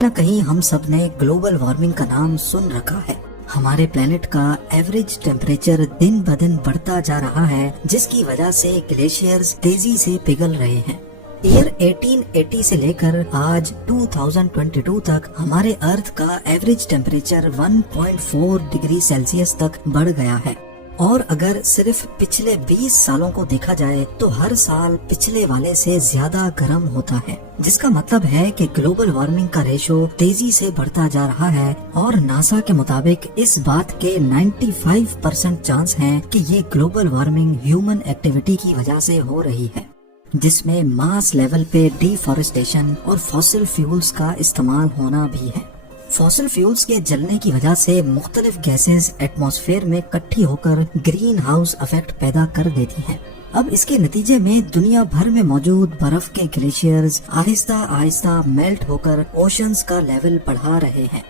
نہ کہیں ہم سب نے گلوبل وارمنگ کا نام سن رکھا ہے۔ ہمارے پلینٹ کا ایوریج ٹیمپریچر دن بدن بڑھتا جا رہا ہے، جس کی وجہ سے گلیشیئرز تیزی سے پگھل رہے ہیں۔ ایئر 1880 سے لے کر آج 2022 تک ہمارے ارتھ کا ایوریج ٹیمپریچر 1.4 ڈگری سیلسیس تک بڑھ گیا ہے، اور اگر صرف پچھلے 20 سالوں کو دیکھا جائے تو ہر سال پچھلے والے سے زیادہ گرم ہوتا ہے، جس کا مطلب ہے کہ گلوبل وارمنگ کا ریشو تیزی سے بڑھتا جا رہا ہے، اور ناسا کے مطابق اس بات کے 95% چانس ہیں کہ یہ گلوبل وارمنگ ہیومن ایکٹیویٹی کی وجہ سے ہو رہی ہے، جس میں ماس لیول پہ ڈیفارسٹیشن اور فوسل فیولز کا استعمال ہونا بھی ہے۔ فوسل فیولز کے جلنے کی وجہ سے مختلف گیسز ایٹماسفیئر میں اکٹھی ہو کر گرین ہاؤس ایفیکٹ پیدا کر دیتی ہیں۔ اب اس کے نتیجے میں دنیا بھر میں موجود برف کے گلیشیئرز آہستہ آہستہ میلٹ ہو کر اوشنز کا لیول بڑھا رہے ہیں۔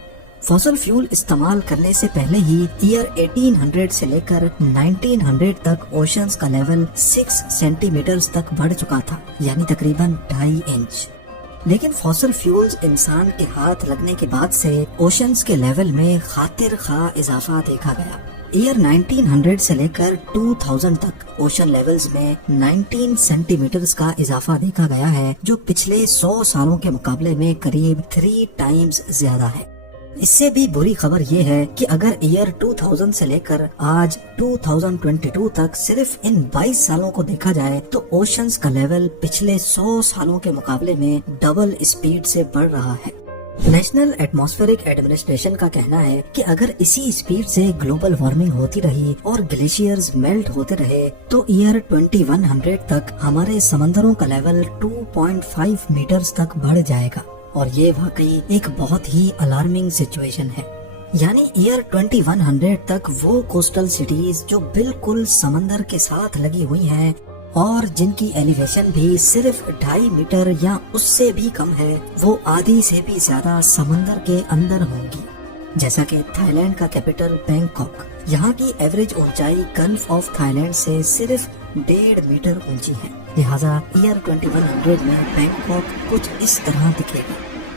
فوسل فیول استعمال کرنے سے پہلے ہی ایئر 1800 سے لے کر 1900 تک اوشنز کا لیول 6 سینٹی میٹرز تک بڑھ چکا تھا، یعنی تقریباً 2.5 انچ۔ لیکن فوسل فیولز انسان کے ہاتھ لگنے کے بعد سے اوشنز کے لیول میں خاطر خواہ اضافہ دیکھا گیا۔ ایئر 1900 سے لے کر 2000 تک اوشن لیولز میں 19 سینٹی میٹرز کا اضافہ دیکھا گیا ہے، جو پچھلے 100 سالوں کے مقابلے میں قریب 3 ٹائمز زیادہ ہے۔ اس سے بھی بری خبر یہ ہے کہ اگر ایئر 2000 سے لے کر آج 2022 تک صرف ان 22 سالوں کو دیکھا جائے تو اوشنز کا لیول پچھلے 100 سالوں کے مقابلے میں ڈبل اسپیڈ سے بڑھ رہا ہے۔ نیشنل ایٹماسفیرک ایڈمنسٹریشن کا کہنا ہے کہ اگر اسی اسپیڈ سے گلوبل وارمنگ ہوتی رہی اور گلیشیئرز میلٹ ہوتے رہے تو ایئر 2100 تک ہمارے سمندروں کا لیول 2.5 میٹرز تک بڑھ جائے گا، اور یہ واقعی ایک بہت ہی الارمنگ سچویشن ہے۔ یعنی ایئر 2100 تک وہ کوسٹل سٹیز جو بالکل سمندر کے ساتھ لگی ہوئی ہیں اور جن کی ایلیویشن بھی صرف 2.5 میٹر یا اس سے بھی کم ہے، وہ آدھی سے بھی زیادہ سمندر کے اندر ہوں گی۔ جیسا کہ تھائی لینڈ کا کیپٹل بینکاک، یہاں کی ایوریج اونچائی گلف آف تھائی لینڈ سے صرف 1.5 میٹر اونچی ہے، لہٰذا ایئر 2100 میں بینکاک کچھ اس طرح دکھے گا۔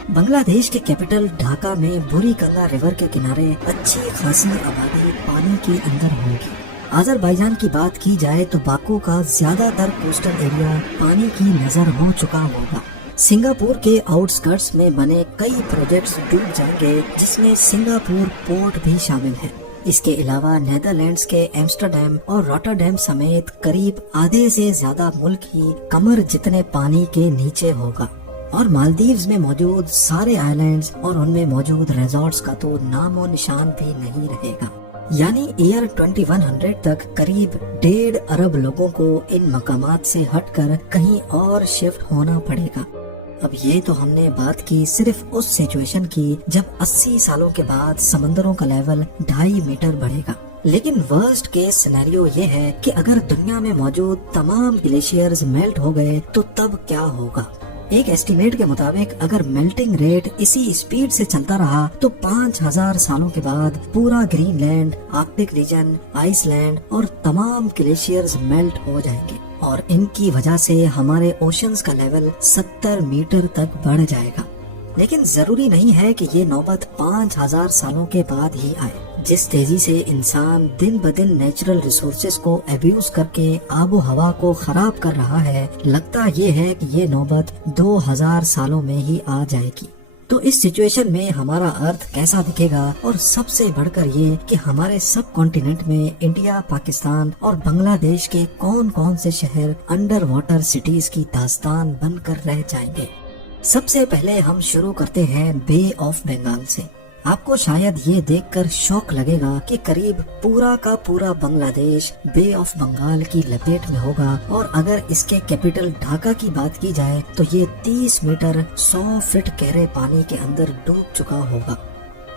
بنگلہ دیش کے کیپٹل ڈھاکہ میں بری گنگا ریور کے کنارے اچھی خاصی آبادی پانی کے اندر ہوگی۔ آذربائیجان کی بات کی جائے تو باکو کا زیادہ تر کوسٹل ایریا پانی کی نظر ہو چکا ہوگا۔ سنگاپور کے آؤٹ سکرٹس میں بنے کئی پروجیکٹس ڈوب جائیں گے، جس میں سنگاپور پورٹ بھی شامل ہے۔ اس کے علاوہ نیدرلینڈز کے ایمسٹرڈیم اور روٹرڈیم سمیت قریب آدھے سے زیادہ ملک ہی کمر جتنے پانی کے نیچے ہوگا، اور مالدیوز میں موجود سارے آئی لینڈز اور ان میں موجود ریزورٹس کا تو نام و نشان بھی نہیں رہے گا۔ یعنی ایئر 2100 تک قریب 1.5 ارب لوگوں کو ان مقامات سے ہٹ کر کہیں اور شفٹ ہونا پڑے گا۔ اب یہ تو ہم نے بات کی صرف اس سچویشن کی جب 80 سالوں کے بعد سمندروں کا لیول 2.5 میٹر بڑھے گا، لیکن ورسٹ کیس سینیریو یہ ہے کہ اگر دنیا میں موجود تمام گلیشیئرز میلٹ ہو گئے تو تب کیا ہوگا۔ ایک ایسٹیمیٹ کے مطابق اگر میلٹنگ ریٹ اسی اسپیڈ سے چلتا رہا تو 5000 سالوں کے بعد پورا Greenland, Arctic region, Iceland اور تمام گلیشیئرز میلٹ ہو جائیں گے، اور ان کی وجہ سے ہمارے اوشنز کا لیول 70 میٹر تک بڑھ جائے گا۔ لیکن ضروری نہیں ہے کہ یہ نوبت 5000 سالوں کے بعد ہی آئے۔ جس تیزی سے انسان دن بدن نیچرل ریسورسز کو ایبیوز کر کے آب و ہوا کو خراب کر رہا ہے، لگتا یہ ہے کہ یہ نوبت 2000 سالوں میں ہی آ جائے گی۔ تو اس سچویشن میں ہمارا ارتھ کیسا دکھے گا، اور سب سے بڑھ کر یہ کہ ہمارے سب کانٹیننٹ میں انڈیا، پاکستان اور بنگلہ دیش کے کون کون سے شہر انڈر واٹر سٹیز کی داستان بن کر رہ جائیں گے۔ سب سے پہلے ہم شروع کرتے ہیں بے آف بنگال سے۔ آپ کو شاید یہ دیکھ کر شوق لگے گا کہ قریب پورا کا پورا بنگلہ دیش بے آف بنگال کی لپیٹ میں ہوگا، اور اگر اس کے کیپٹل ڈھاکہ کی بات کی جائے تو یہ 30 میٹر 100 فٹ گہرے پانی کے اندر ڈوب چکا ہوگا۔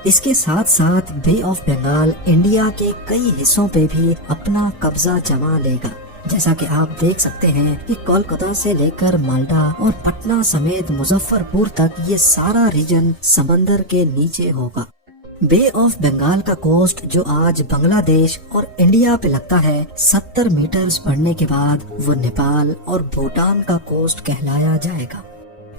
اس کے ساتھ ساتھ بے آف بنگال انڈیا کے کئی حصوں پہ بھی اپنا قبضہ جما لے گا، جیسا کہ آپ دیکھ سکتے ہیں کہ کولکتہ سے لے کر مالڈا اور پٹنہ سمیت مظفر پور تک یہ سارا ریجن سمندر کے نیچے ہوگا۔ بے آف بنگال کا کوسٹ جو آج بنگلہ دیش اور انڈیا پہ لگتا ہے، 70 میٹرز بڑھنے کے بعد وہ نیپال اور بھوٹان کا کوسٹ کہلایا جائے گا۔